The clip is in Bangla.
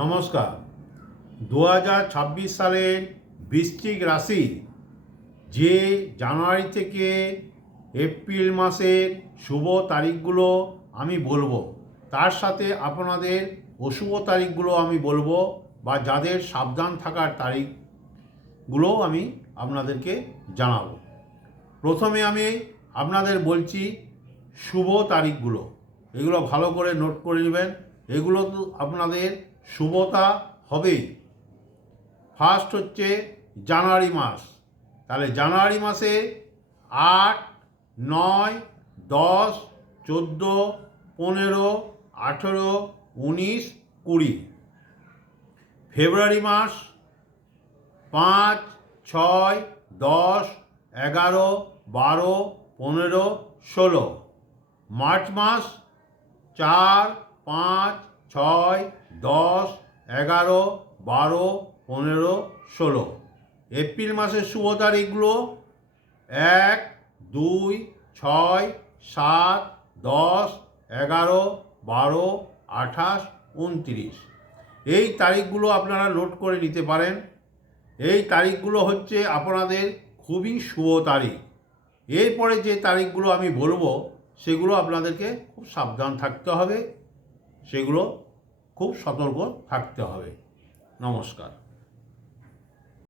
নমস্কার। 2026 সালের বৃশ্চিক রাশি যে জানুয়ারি থেকে এপ্রিল মাসের শুভ তারিখগুলো আমি বলবো, তার সাথে আপনাদের অশুভ তারিখগুলো আমি বলবো, বা যাদের সাবধান থাকার তারিখগুলো আমি আপনাদেরকে জানাবো। প্রথমে আমি আপনাদের বলছি শুভ তারিখগুলো, এগুলো ভালো করে নোট করে নেবেন। এগুলো তো আপনাদের শুভতা হবেই। ফার্স্ট হচ্ছে জানুয়ারি মাস। তাহলে জানুয়ারি মাসে 8, 9, 10, 14, 15, 18, 19, 20। ফেব্রুয়ারি মাস 5, 6, 10, 11, 12, 15, 16। মার্চ মাস 4, 5, 6, 10, 11, 12, 15, 16। এপ্রিল মাসের শুভ তারিখগুলো 1, 2, 6, 7, 10, 11, 12, 28, 29। এই তারিখগুলো আপনারা নোট করে নিতে পারেন। এই তারিখগুলো হচ্ছে আপনাদের খুবই শুভ তারিখ। এরপরে যে তারিখগুলো আমি বলবো সেগুলো আপনাদেরকে খুব সাবধান থাকতে হবে, সেগুলো খুব সতর্ক থাকতে হবে। নমস্কার।